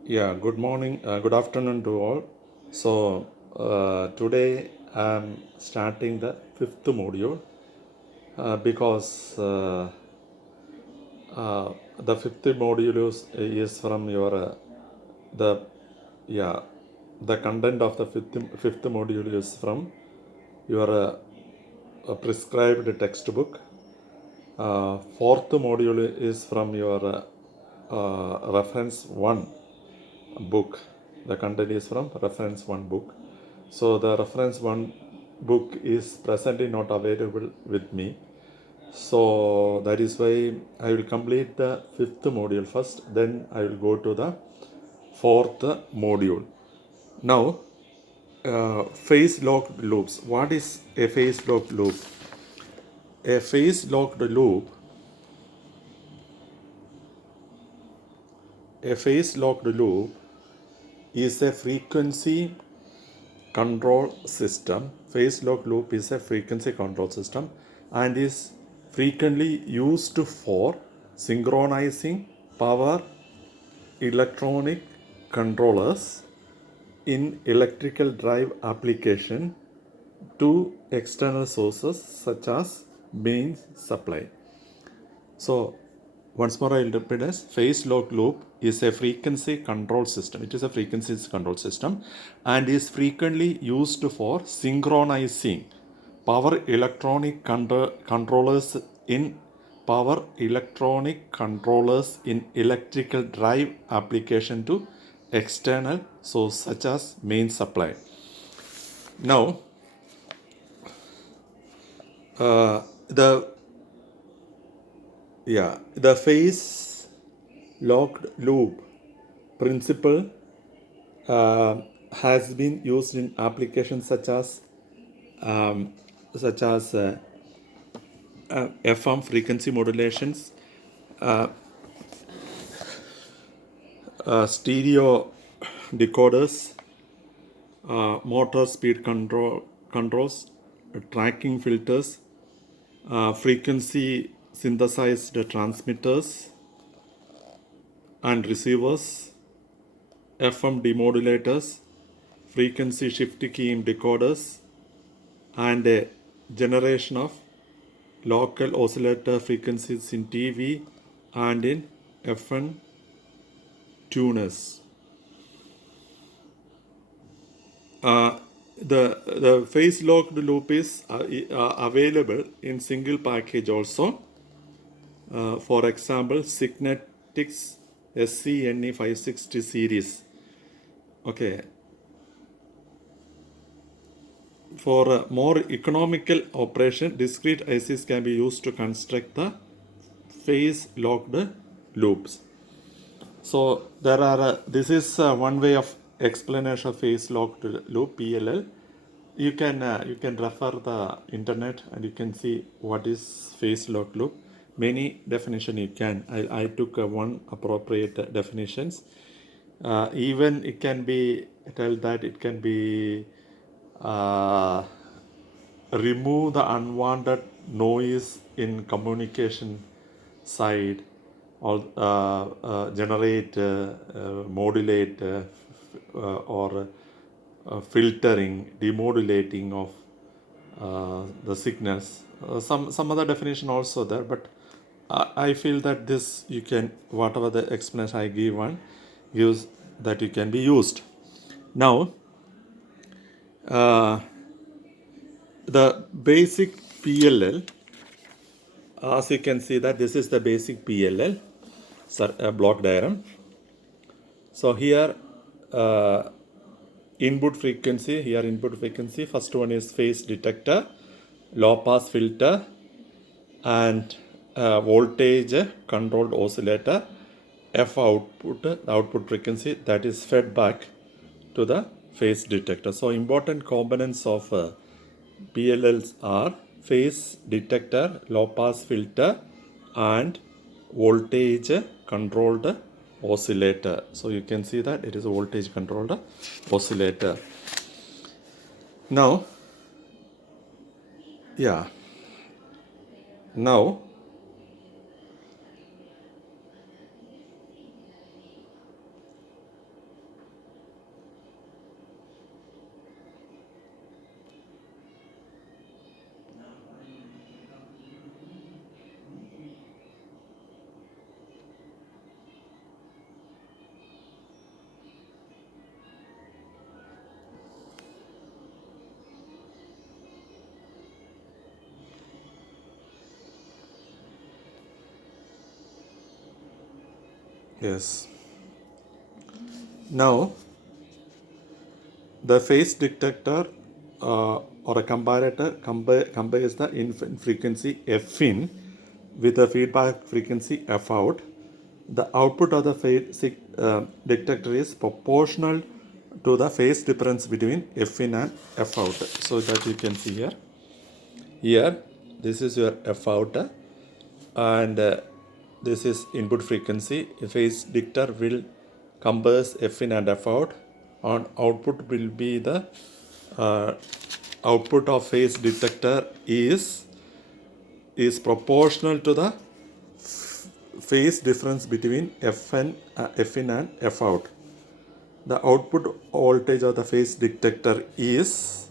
Yeah, good morning, good afternoon to all. Today I'm starting the fifth module because the fifth module is from your the yeah the content of the fifth module is from your prescribed textbook. Fourth module is from your reference one book. The content is from reference one book. So the reference one book is presently not available with me. So that is why I will complete the fifth module first, then I will go to the fourth module. Now, phase locked loops. What is a phase locked loop? A phase locked loop, a phase locked loop is a frequency control system. Phase lock loop is a frequency control system and is frequently used for synchronizing power electronic controllers in electrical drive application to external sources such as mains supply. So once more I'll repeat this. Phase lock loop is a frequency control system. It is a frequency control system and is frequently used for synchronizing power electronic controllers in electrical drive application to external source such as main supply. Now the phase locked loop principle has been used in applications um, such as FM frequency modulations, stereo decoders, motor speed controls, tracking filters, frequency synthesized transmitters and receivers, FM demodulators, frequency shift keying decoders, and a generation of local oscillator frequencies in TV and in FM tuners. The phase locked loop is available in single package also. For example, Signetics SCNE560 series. Okay. For more economical operation, discrete ICs can be used to construct the phase locked loops. So there are this is one way of explanation of phase locked loop PLL. You can refer the internet and you can see what is phase locked loop. Many definition you can. I took one appropriate definitions. Even it can be tell that it can be uh, remove the unwanted noise in communication side or generate modulate or filtering demodulating of the signals. Some other definition also there, but I feel that this you can whatever the explanation I give one gives that you can be used. Now the basic PLL, as you can see that this is the basic PLL block diagram. So here input frequency, first one is phase detector, low pass filter and voltage controlled oscillator, F output, the output frequency that is fed back to the phase detector. So important components of PLLs are phase detector, low pass filter and voltage controlled oscillator. So you can see that it is a voltage controlled oscillator. Now now Yes. Now, the phase detector or a comparator compares the frequency F in with the feedback frequency F out. The output of the phase detector is proportional to the phase difference between F in and F out. So that you can see here. Here, this is your F out, and this is input frequency. Phase detector will compares F in and F out, and output will be the uh, output of phase detector is proportional to the phase difference between F in and F out. The output voltage of the phase detector is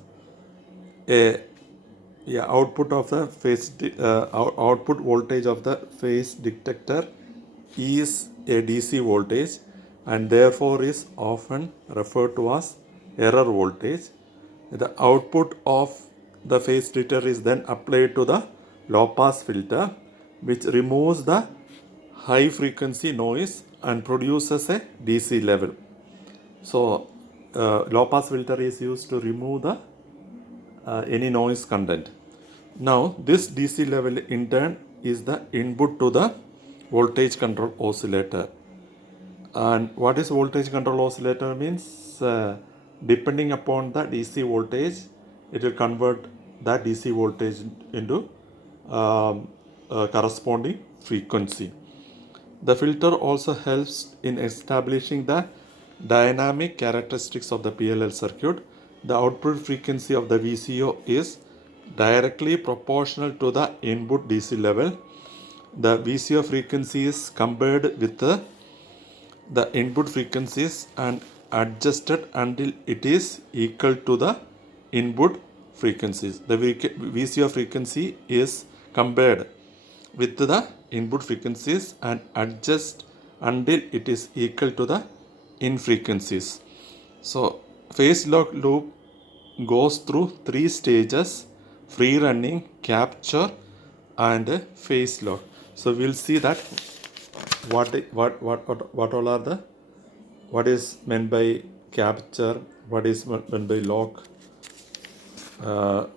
a output of the output voltage of the phase detector is a DC voltage, and therefore is often referred to as error voltage. The output of the phase detector is then applied to the low pass filter, which removes the high frequency noise and produces a DC level. So low pass filter is used to remove the any noise content. Now this DC level in turn is the input to the voltage control oscillator. And what is voltage control oscillator means? Depending upon the DC voltage, it will convert that DC voltage into corresponding frequency. The filter also helps in establishing the dynamic characteristics of the PLL circuit. The output frequency of the VCO is directly proportional to the input DC level. The VCO frequency is compared with the input frequencies and adjusted until it is equal to the input frequencies. The VCO frequency is compared with the input frequencies and adjust until it is equal to the in frequencies. So phase lock loop goes through three stages: free running, capture, and phase lock. So we'll see that what all are the what is meant by capture, what is meant by lock,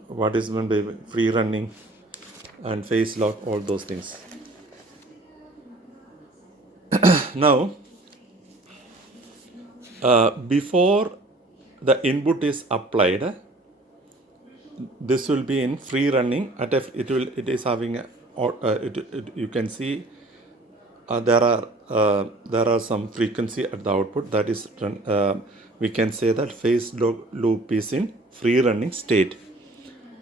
what is meant by free running and phase lock, all those things. Now, before the input is applied, this will be in free running. It is having a, you can see there are some frequency at the output that is we can say that phase loop is in free running state.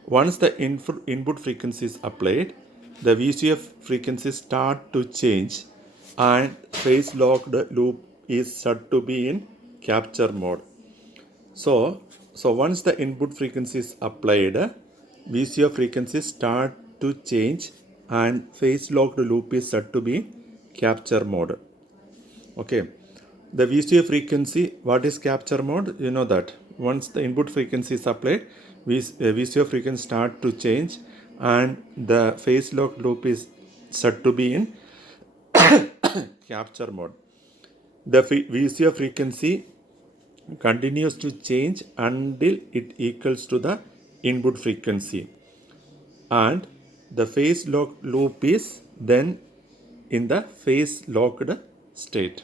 Once the input frequency is applied, the VCF frequency start to change and phase locked loop is set to be in capture mode. So once the input frequency is applied, VCF frequency start to change and phase locked loop is set to be capture mode. Okay. The VCO frequency, what is capture mode? You know that. Once the input frequency is applied, VCO frequency start to change and the phase lock loop is set to be in capture mode. The VCO frequency continues to change until it equals to the input frequency, and the phase lock loop is then in the phase locked state.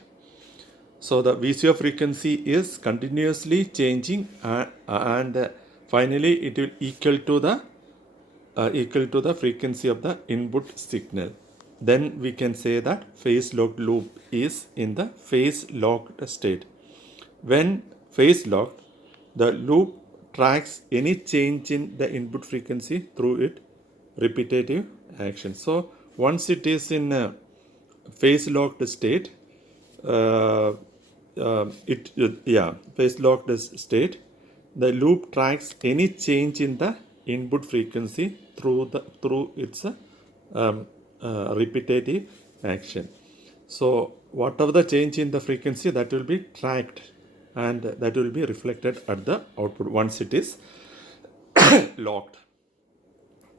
So the VCO frequency is continuously changing and finally it will equal to the frequency of the input signal. Then we can say that phase locked loop is in the phase locked state. When phase locked, the loop tracks any change in the input frequency through its repetitive action. So once it is in a phase locked state, phase locked state, the loop tracks any change in the input frequency through its repetitive action. So whatever the change in the frequency, that will be tracked and that will be reflected at the output once it is locked.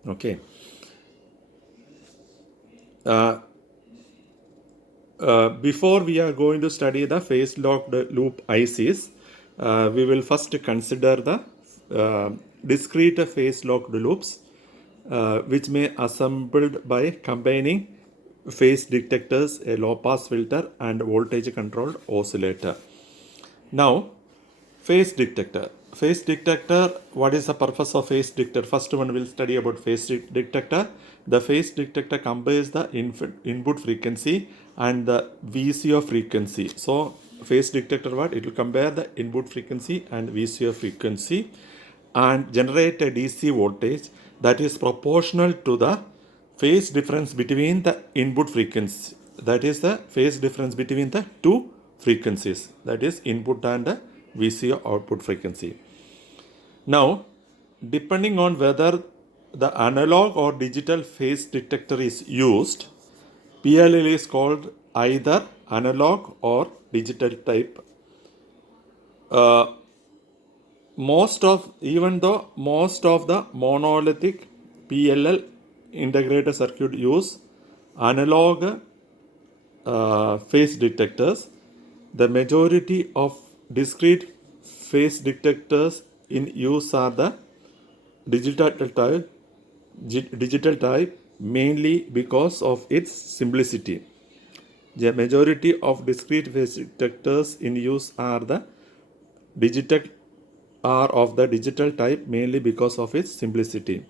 Okay. before we are going to study the phase locked loop ICs, we will first consider the discrete phase locked loops, which may assembled by combining phase detectors, a low pass filter, and voltage controlled oscillator. Now, phase detector. Phase detector, what is the purpose of phase detector? First one will study about phase detector. The phase detector compares the input frequency and the VCO frequency. So, phase detector what? It will compare the input frequency and VCO frequency and generate a DC voltage that is proportional to the phase difference between the input frequency. That is the phase difference between the two frequencies, that is input and VCO output frequency. Now, depending on whether the analog or digital phase detector is used, PLL is called either analog or digital type. Even though most of the monolithic PLL integrated circuit use analog phase detectors, the majority of discrete phase detectors in use are the digital type mainly because of its simplicity. The majority of discrete phase detectors in use are of the digital type mainly because of its simplicity.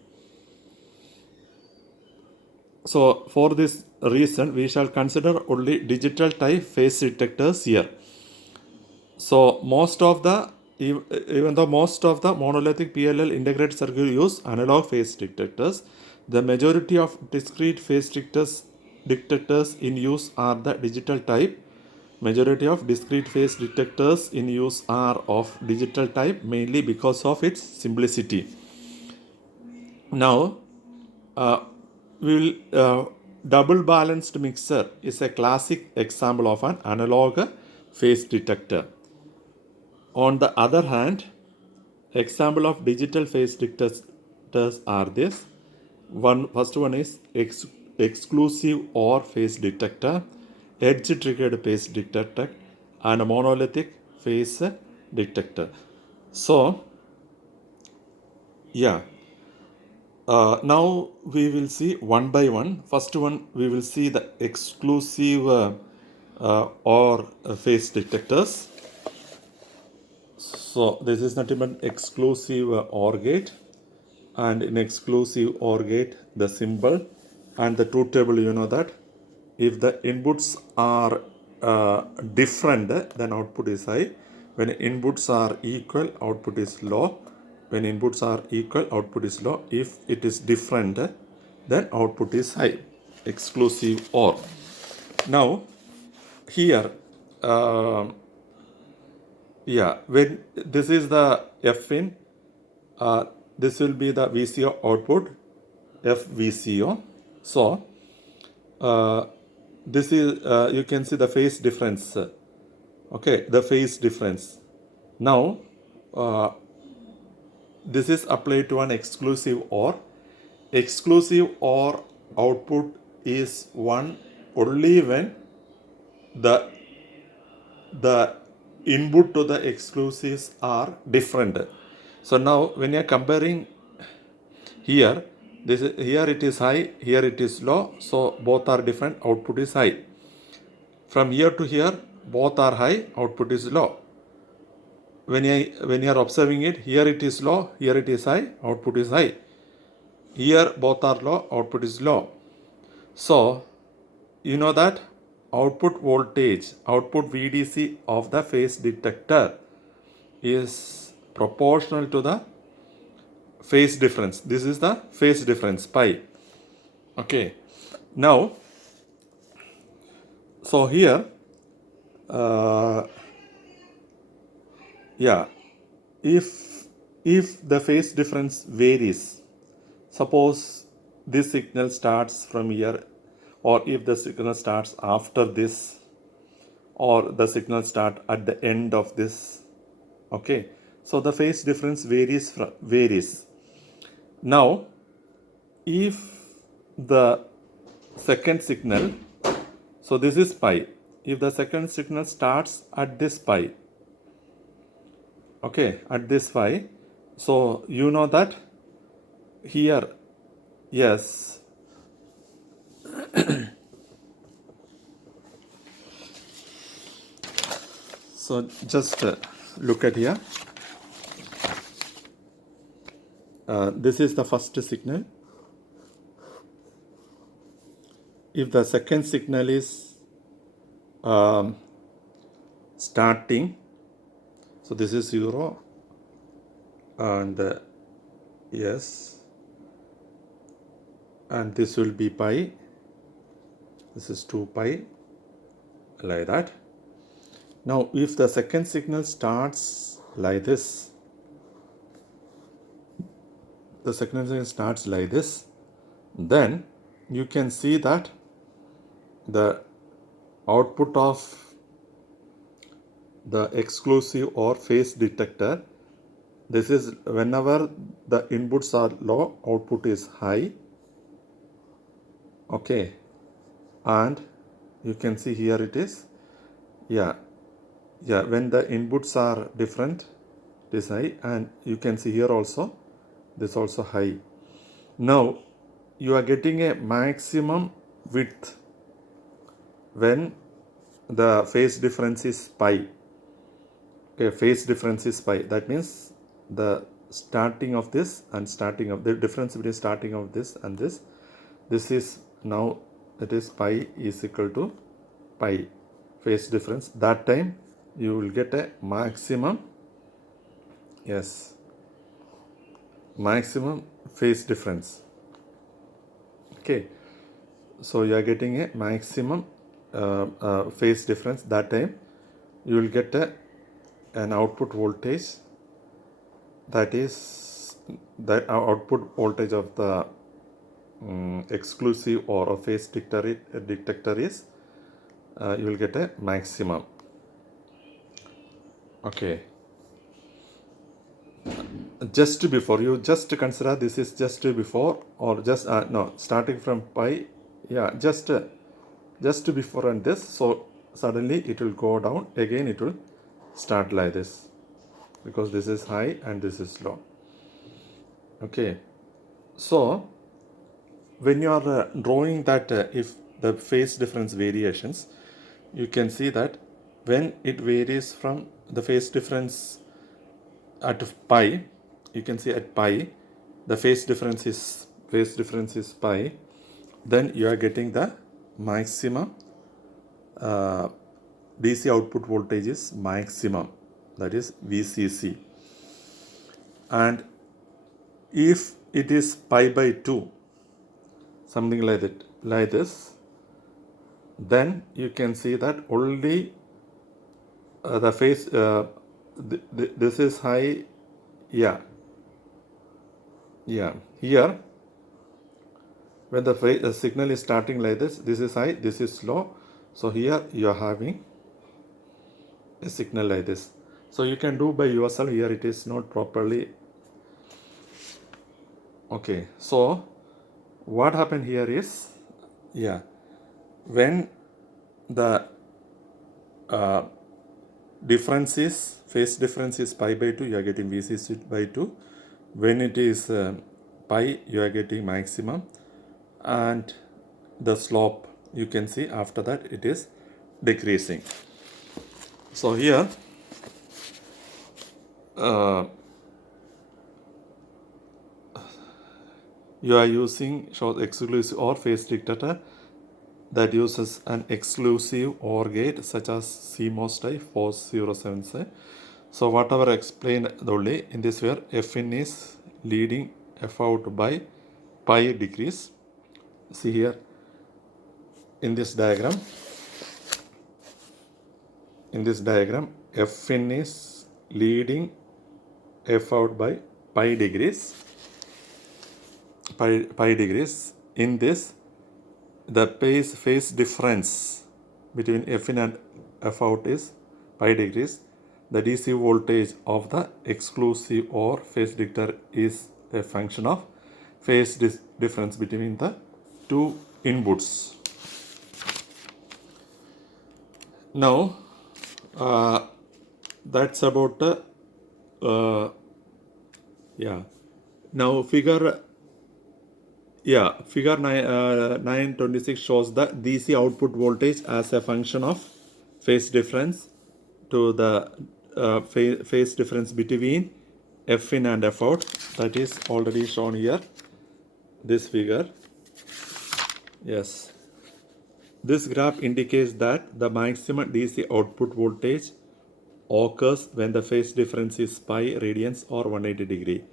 So for this reason, we shall consider only digital type phase detectors here. So even though most of the monolithic PLL integrated circuit use analog phase detectors, the majority of discrete phase detectors in use are the digital type. Majority of discrete phase detectors in use are of digital type mainly because of its simplicity. Now, we will double balanced mixer is a classic example of an analog phase detector. On the other hand, example of digital phase detectors are this. First one is exclusive OR phase detector, edge triggered phase detector, and a monolithic phase detector. So, yeah. Now we will see one by one. First one, we will see the exclusive OR phase detectors. So this is not even exclusive OR gate, and in exclusive OR gate, the symbol and the truth table, you know that if the inputs are different, then output is high. When inputs are equal, output is low. When inputs are equal, output is low. If it is different, then output is high. Exclusive OR. Now, here, when this is the F in, this will be the VCO output, FVCO. So, this is, you can see the phase difference. Okay, the phase difference. Now, this is applied to an exclusive OR. Exclusive OR output is 1 only when the input to the exclusives are different. So now when you are comparing here, here it is high, here it is low, so both are different, output is high. From here to here, both are high, output is low. When you are observing it, here it is low, here it is high, output is high. Here both are low, output is low. So you know that output voltage, output VDC of the phase detector is proportional to the phase difference. This is the phase difference pi. Okay. Now, so here, if the phase difference varies, suppose this signal starts from here, or if the signal starts after this, or the signal start at the end of this. Okay, so the phase difference varies. Now, if the second signal, so this is pi. if the second signal starts at this pi, okay, at this pi, so you know that here, yes, so just look at here. This is the first signal. If the second signal is starting, so this is 0 and yes, and this will be pi, this is 2 pi, like that. Now if the second signal starts like this, the second signal starts like this, then you can see that the output of the exclusive or phase detector, this is whenever the inputs are low, output is high, okay, and you can see here it is, yeah, when the inputs are different, it is high, and you can see here also, this also high. Now you are getting a maximum width when the phase difference is pi. Okay, phase difference is pi. That means the starting of this and starting of the difference between starting of this and this is now, that is pi is equal to pi, phase difference. That time you will get a maximum, yes, maximum phase difference. Okay, so you are getting a maximum phase difference. That time you will get an output voltage, that is the output voltage of the exclusive or a phase detector is, you will get a maximum. Okay, just before, you just consider this is just before or just no, starting from pi, yeah, just before and this, so suddenly it will go down again, it will start like this because this is high and this is low. Okay, so when you are drawing that, if the phase difference variations, you can see that when it varies from the phase difference at pi, you can see at pi the phase difference is pi, then you are getting the maximum DC output voltage is maximum, that is VCC. And if it is pi by 2, something like that, like this, then you can see that only the phase, this is high, yeah, here when the signal is starting like this is high, this is low, so here you are having a signal like this. So you can do by yourself, here it is not properly. Okay, so what happened here is, yeah, when the phase difference is pi by 2, you are getting VCC by 2. When it is pi, you are getting maximum, and the slope, you can see after that it is decreasing. So here you are using exclusive OR phase detector that uses an exclusive OR gate such as CMOS type 407. So whatever explained only in this where Fin is leading F out by pi degrees. See here in this diagram, Fin is leading F out by pi degrees. In this, the phase difference between Fin and F out is pi degrees. The DC voltage of the exclusive or phase detector is a function of phase difference between the two inputs. Now, that's about yeah. Now figure 926 shows the DC output voltage as a function of phase difference to the phase difference between F in and F out. That is already shown here. This figure. Yes. This graph indicates that the maximum DC output voltage occurs when the phase difference is pi radians or 180 degree.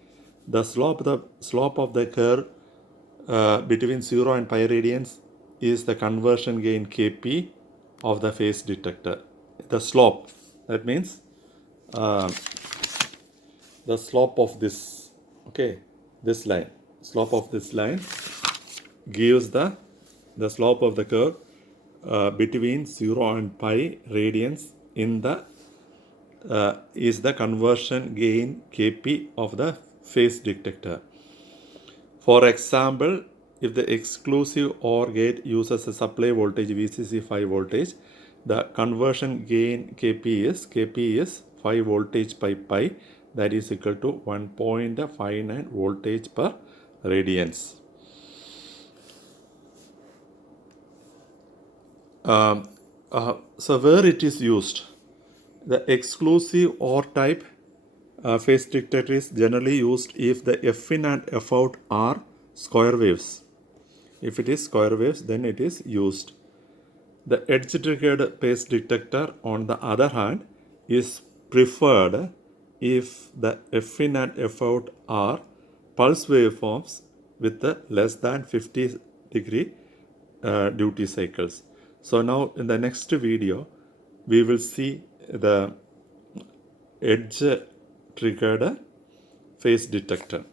The slope of the curve between 0 and pi radians is the conversion gain Kp of the phase detector. The slope, that means the slope of this, okay, this line, slope of this line gives the slope of the curve between 0 and pi radians in the is the conversion gain Kp of the phase detector. For example, if the exclusive OR gate uses a supply voltage VCC 5 voltage, the conversion gain Kp is 5 voltage by pi, that is equal to 1.59 voltage per radians. So where it is used? The exclusive OR type phase detector is generally used if the F in and F out are square waves. If it is square waves, then it is used. The edge triggered phase detector, on the other hand, is preferred if the F in and F out are pulse waveforms with less than 50 degree duty cycles. So now in the next video, we will see the edge triggered phase detector.